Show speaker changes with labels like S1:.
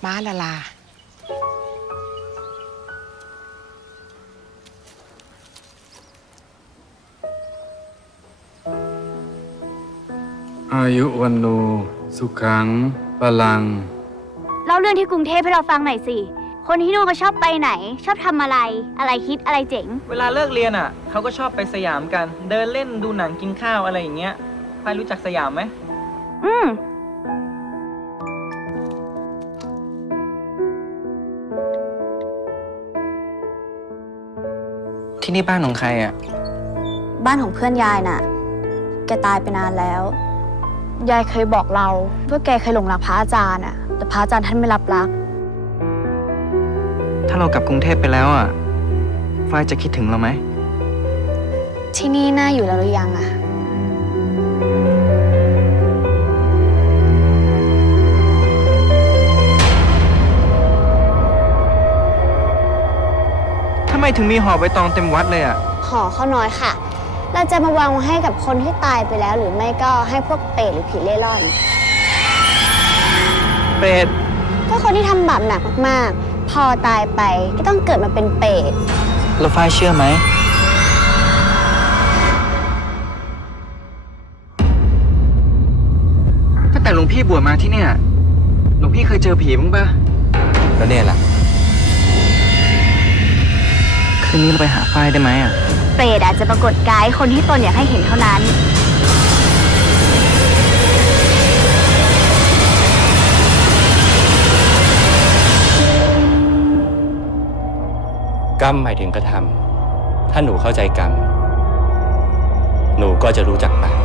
S1: ม้าละลา
S2: อายุวันโนสุขังพลัง
S3: เล่าเรื่องที่กรุงเทพให้เราฟังหน่อยสิ คนที่นู่นเขาชอบไปไหน ชอบทำอะไร อะไรฮิตอะไรเจ๋ง
S4: เวลาเลิกเรียนอ่ะเขาก็ชอบไปสยามกัน เดินเล่นดูหนังกินข้าวอะไรอย่างเงี้ยพายรู้จักสยามไหม
S3: อืม
S4: ที่นี่บ้านของใครอ่ะ
S3: บ้านของเพื่อนยายน่ะ แกตายไปนานแล้ว ยายเคยบอกเราว่าแกเคยหลงรักพระอาจารย์อะแต่พระอาจารย์ท่านไม่รับรัก
S4: ถ้าเรากลับกรุงเทพไปแล้วอ่ะฝ้ายจะคิดถึงเราไหม
S3: ที่นี่น่าอยู่แล้วหรือยังอะ
S4: ทำไมถึงมีห่อใบตองเต็มวัดเลยอ่ะ
S3: ห่อข้าวน้อยค่ะ เราจะมาวางไว้ให้กับคนที่ตายไปแล้ว หรือไม่ก็ให้พวกเปรตหรือผีเล่ร่อน
S4: เปรต
S3: ก็คนที่ทำบาปหนักมากๆ พอตายไปก็ต้องเกิดมาเป็นเปรต
S4: แล้วฝ้ายเชื่อไหมตั้งแต่หลวงพี่บวชมาที่เนี่ยหลวงพี่เคยเจอผีบ้างปะ
S5: แล้วเนี่ยล่ะ
S4: คืนนี้เราไปหาฝ้ายได้ไหมอ่ะ
S3: เปรตอาจจะปรากฏกายคนที่ตนอยากให้เห็นเท่านั้น
S5: กรรมหมายถึงกระทำ ถ้าหนูเข้าใจกรรม หนูก็จะรู้จักบาป